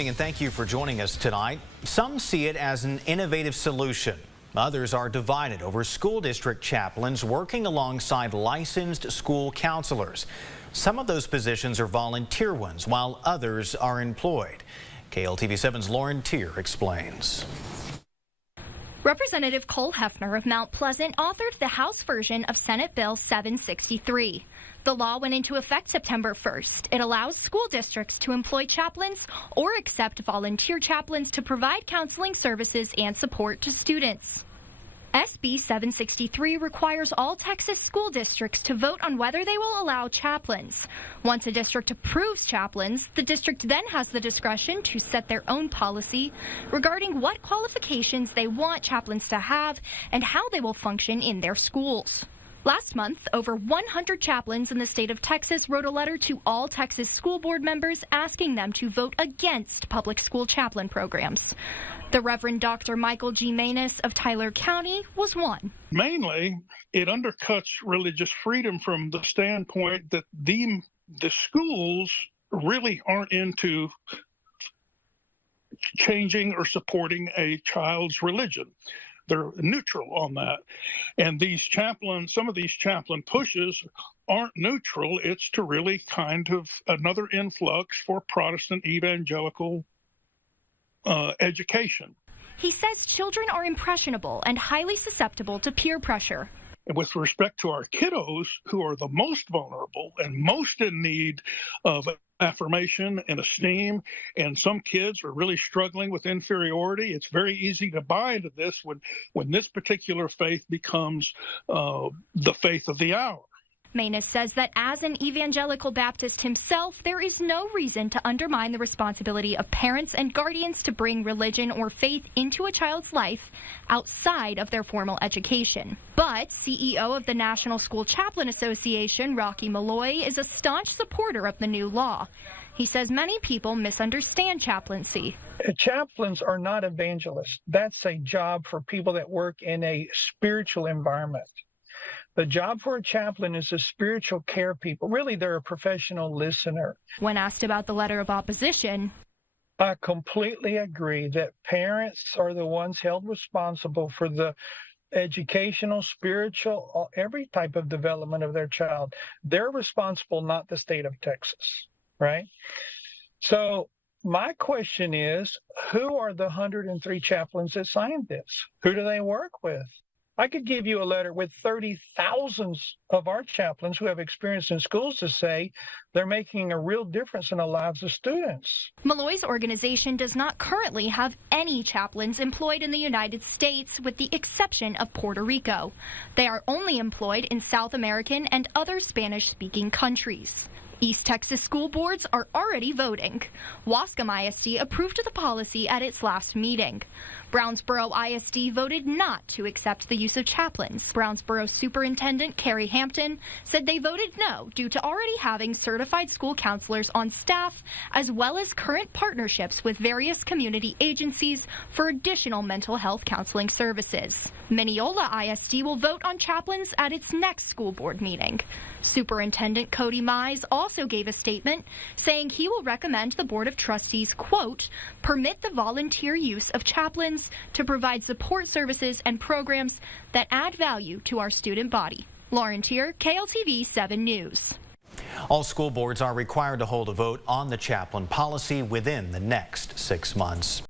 evening and thank you for joining us tonight. Some see it as an innovative solution. Others are divided over school district chaplains working alongside licensed school counselors. Some of those positions are volunteer ones while others are employed. KLTV7's Lauren Tier explains. Representative Cole Hefner of Mount Pleasant authored the House version of Senate Bill 763. The law went into effect September 1st. It allows school districts to employ chaplains or accept volunteer chaplains to provide counseling services and support to students. SB 763 requires all Texas school districts to vote on whether they will allow chaplains. Once a district approves chaplains, the district then has the discretion to set their own policy regarding what qualifications they want chaplains to have and how they will function in their schools. Last month, over 100 chaplains in the state of Texas wrote a letter to all Texas school board members asking them to vote against public school chaplain programs. The Reverend Dr. Michael G. Manus of Tyler County was one. Mainly, it undercuts religious freedom from the standpoint that the schools really aren't into changing or supporting a child's religion. They're neutral on that. And these chaplains, some of these chaplain pushes aren't neutral. It's to really kind of another influx for Protestant evangelical education. He says children are impressionable and highly susceptible to peer pressure. And with respect to our kiddos, who are the most vulnerable and most in need of affirmation and esteem, and some kids are really struggling with inferiority, it's very easy to buy into this when this particular faith becomes the faith of the hour. Manus says that as an evangelical Baptist himself, there is no reason to undermine the responsibility of parents and guardians to bring religion or faith into a child's life outside of their formal education. But CEO of the National School Chaplain Organization, Rocky Malloy, is a staunch supporter of the new law. He says many people misunderstand chaplaincy. Chaplains are not evangelists. That's a job for people that work in a spiritual environment. The job for a chaplain is a spiritual care people. Really, they're a professional listener. When asked about the letter of opposition, I completely agree that parents are the ones held responsible for the educational, spiritual, every type of development of their child. They're responsible, not the state of Texas, right? So my question is, who are the 103 chaplains that signed this? Who do they work with? I could give you a letter with 30,000 of our chaplains who have experience in schools to say they're making a real difference in the lives of students. Malloy's organization does not currently have any chaplains employed in the United States, with the exception of Puerto Rico. They are only employed in South American and other Spanish-speaking countries. East Texas school boards are already voting. Wascom ISD approved the policy at its last meeting. Brownsboro ISD voted not to accept the use of chaplains. Brownsboro Superintendent Carrie Hampton said they voted no due to already having certified school counselors on staff, as well as current partnerships with various community agencies for additional mental health counseling services. Mineola ISD will vote on chaplains at its next school board meeting. Superintendent Cody Mize also gave a statement saying he will recommend the Board of Trustees, quote, permit the volunteer use of chaplains to provide support services and programs that add value to our student body. Lauren Tier, KLTV 7 News. All school boards are required to hold a vote on the chaplain policy within the next 6 months.